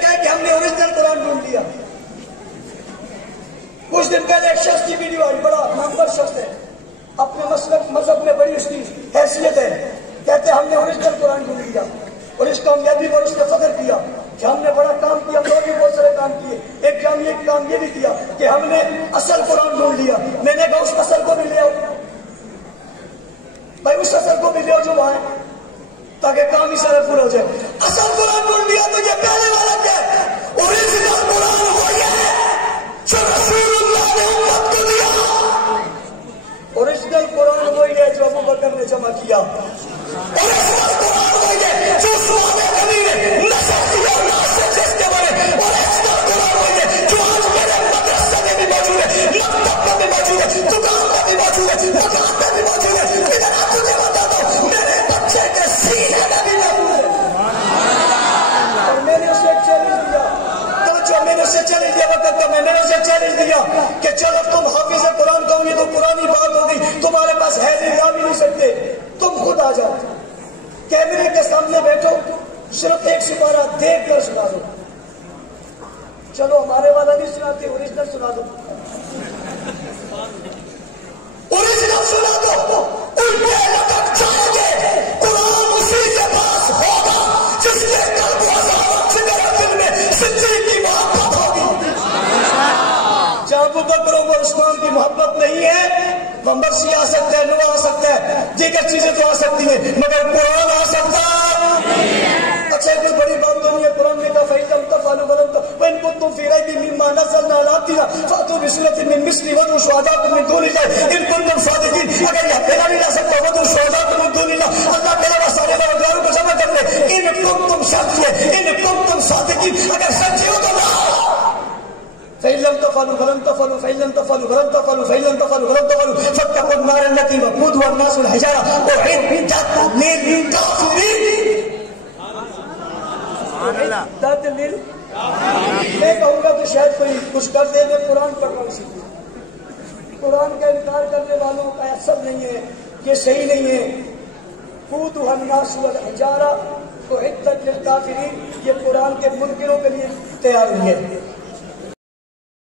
کہ ہم نے اوریجنل قرآن ڈھونڈ لیا. کچھ دن پہلے ایک شخص کی ویڈیو آئی, بڑا نامور شخص ہے, اپنے مذہب میں بڑی اس کی حیثیت ہے, کہتے ہم نے اوریجنل قرآن ڈھونڈ لیا اور اس کامیابی پر اس نے فخر کیا کہ ہم نے بڑا کام کیا. ہم لوگ بھی بہت سارے کام کیے, ایک کام یہ بھی کیا کہ ہم نے اصل قرآن ڈھونڈ لیا. میں نے کہا اس اصل کو بھی لے آؤ بھائی, اس اصل کو بھی لے آؤ جو وہاں ہے, تاکہ کام ہی سارا پورا ہو جائے. اصل قرآن ڈھونڈ لیا تو یہ پہلے والا کیا ہے؟ اوریجنل قرآن ہو گیا جو رسول اللہ نے امت کو دیا. اوریجنل قرآن وہی ہے جو ابو بکر نے جمع کیا. اوریجنل قرآن وہی ہے جو عثمان غنی نے نشر کیا جس کے بارے. اوریجنل قرآن وہی ہے جو آج میرے مدرسے میں بھی موجود ہے, مکتب میں بھی موجود ہے, دکان میں بھی موجود ہے, مکان میں بھی موجود ہے. ادھر آپ تجھے بتاتا ہوں میرے بچے کے سینے میں بھی موجود ہے. اور میں نے اسے چیلنج دیا, میں نے اسے چیلنج دیا وقت کا, میں نے اسے چیلنج دیا کہ چلو تم حافظ قرآن کہو گے تو پرانی بات ہو گئی, تمہارے پاس ہے نہیں, لا بھی نہیں سکتے, تم خود آ جاؤ, کیمرے کے سامنے بیٹھو, صرف ایک سپارہ دیکھ کر سنا دو. چلو ہمارے والا نہیں سناتے, اوریجنل سنا دو, اوریجنل سنا دو. الٹے لٹک جائیں گے, قرآن اسی کے پاس ہوگا جس کے قلب و فکر دل میں سچی کی محبت ہوگی. جہاں ابو بکر و عثمان کی محبت نہیں ہے, وہ مرسی آ سکتا ہے, نو آ سکتا ہے, دیگر چیزیں تو آ سکتی ہیں, مگر قرآن آ سکتا. اچھا کوئی بڑی بات تو نہیں ہے. قرآن میں کہا فَإِن تَفْعَلُوا وَلَن وَإِن كُنتُمْ فِي رَيْبٍ مِّمَّا نَزَّلْنَا عَلَىٰ عَبْدِنَا فَأْتُوا بِسُورَةٍ مِّن مِّثْلِهِ وَادْعُوا شُهَدَاءَكُم مِّن دُونِ اللَّهِ إِن كُنتُمْ صَادِقِينَ. اگر یہ پھیلا نہیں جا سکتا وَادْعُوا شُهَدَاءَكُم مِّن دُونِ اللَّهِ, اللہ کے علاوہ سارے مددگاروں کو جمع کر لے. إِن كُنتُمْ صَادِقِينَ, إِن كُنتُمْ صَادِقِينَ, اگر سچے ہو تو لاؤ. فَإِن لَّمْ تَفْعَلُوا وَلَن تَفْعَلُوا فَإِن لَّمْ تَفْعَلُوا وَلَن تَفْعَلُوا فَإِن لَّمْ تَفْعَلُوا وَلَن تَفْعَلُوا فَاتَّقُوا النَّارَ الَّتِي وَقُودُهَا النَّاسُ وَالْحِجَارَةُ أُعِدَّتْ لِلْكَافِرِينَ. میں کہوں گا تو شاید کوئی کچھ کر دے, میں قرآن پڑھ رہا ہوں اسی کو. قرآن کا انکار کرنے والوں کا ایسا نہیں ہے, یہ صحیح نہیں ہے. قُودُهَا النَّاسُ وَالْحِجَارَةُ أُعِدَّتْ لِلْكَافِرِينَ, یہ قرآن کے منکروں کے لیے تیار ہوئی ہے.